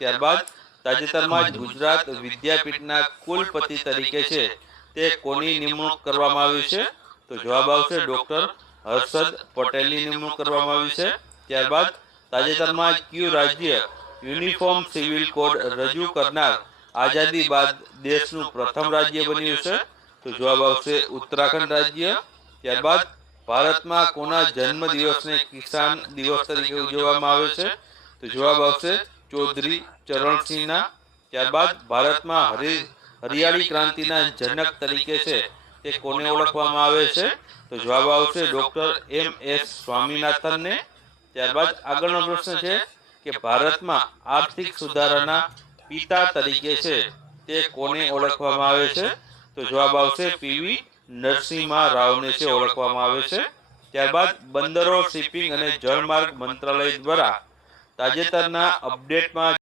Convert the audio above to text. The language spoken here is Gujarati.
ત્યારબાદ તાજેતરમાં જ ગુજરાત વિદ્યાપીઠના કુલપતિ તરીકે છે તે કોની નિમણૂક કરવામાં આવી છે? તો જવાબ આવશે ડોક્ટર હર્ષદ પટેલની નિમણૂક કરવામાં આવી છે. ત્યારબાદ તાજેતરમાં કયું રાજ્ય યુનિફોર્મ સિવિલ કોડ રજૂ કરનાર આઝાદી બાદ દેશનું પ્રથમ રાજ્ય બન્યું છે? તો જવાબ આવશે ઉત્તરાખંડ રાજ્ય. ત્યારબાદ ભારતમાં કોના જન્મ દિવસને કિસાન દિવસ તરીકે ઉજવવામાં આવે છે? તો જવાબ આવશે ચૌધરી ચરણસિંહના. ત્યારબાદ ભારતમાં હરિયાળી ક્રાંતિના જનક તરીકે છે તે કોને ઓળખવામાં આવે છે? તો જવાબ આવશે ડોક્ટર MS સ્વામીનાથનને. ત્યારબાદ આગળનો પ્રશ્ન છે કે ભારતમાં આર્થિક સુધારાના પિતા તરીકે છે તે કોને ઓળખવામાં આવે છે? તો જવાબ આવશે PV નરસિંહ રાવને છે ઓળખવામાં આવે છે. ત્યારબાદ બંદરો, શિપિંગ અને જળમાર્ગ મંત્રાલય દ્વારા તાજેતરના અપડેટમાં